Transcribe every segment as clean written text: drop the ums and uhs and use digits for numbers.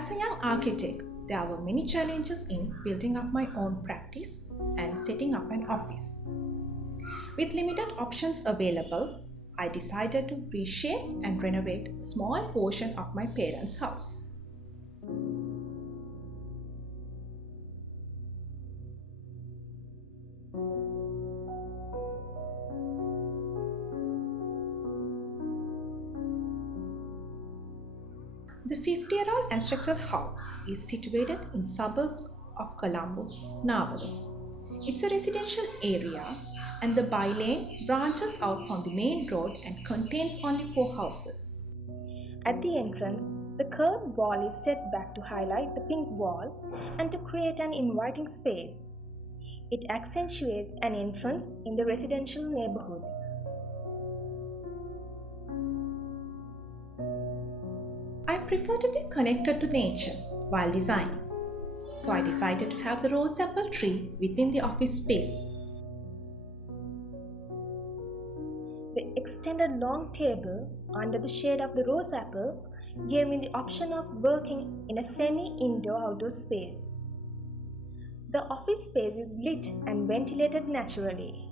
As a young architect, there were many challenges in building up my own practice and setting up an office. With limited options available, I decided to reshape and renovate a small portion of my parents' house. The 50-year-old ancestral house is situated in suburbs of Colombo, Navaru. It's a residential area and the bylane branches out from the main road and contains only 4 houses. At the entrance, the curved wall is set back to highlight the pink wall and to create an inviting space. It accentuates an entrance in the residential neighborhood. I prefer to be connected to nature while designing, so I decided to have the rose apple tree within the office space. The extended long table under the shade of the rose apple gave me the option of working in a semi-indoor-outdoor space. The office space is lit and ventilated naturally.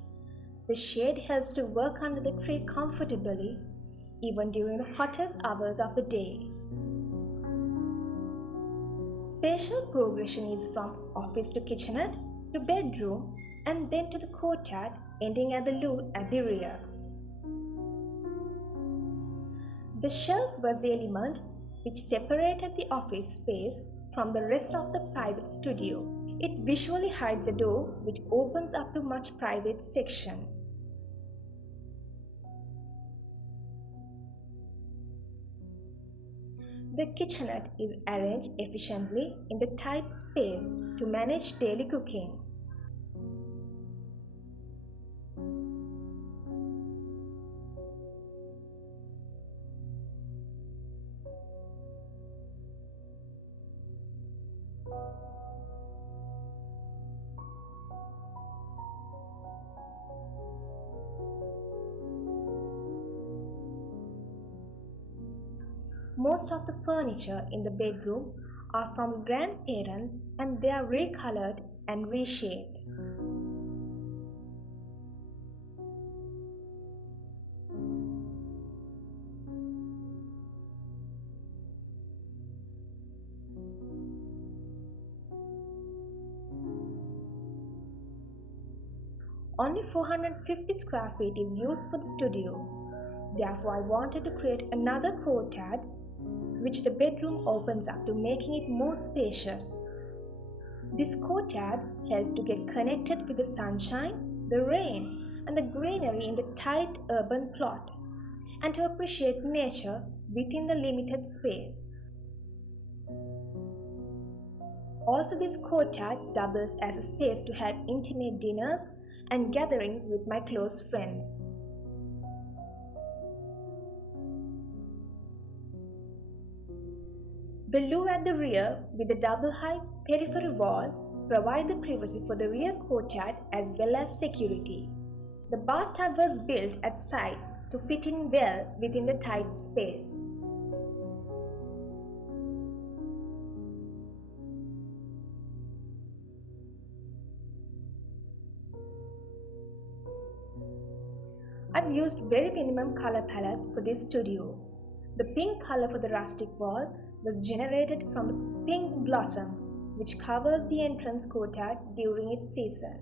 The shade helps to work under the tree comfortably, even during the hottest hours of the day. Spatial progression is from office to kitchenette to bedroom and then to the courtyard, ending at the loo at the rear. The shelf was the element which separated the office space from the rest of the private studio. It visually hides a door which opens up to much private section. The kitchenette is arranged efficiently in the tight space to manage daily cooking. Most of the furniture in the bedroom are from grandparents and they are recolored and reshaped. Only 450 square feet is used for the studio. Therefore, I wanted to create another courtyard which the bedroom opens up to making it more spacious. This courtyard helps to get connected with the sunshine, the rain, and the greenery in the tight urban plot, and to appreciate nature within the limited space. Also, this courtyard doubles as a space to have intimate dinners and gatherings with my close friends. The loo at the rear with the double-height periphery wall provide the privacy for the rear courtyard as well as security. The bathtub was built at side to fit in well within the tight space. I've used very minimum color palette for this studio. The pink color for the rustic wall was generated from the pink blossoms which covers the entrance courtyard during its season.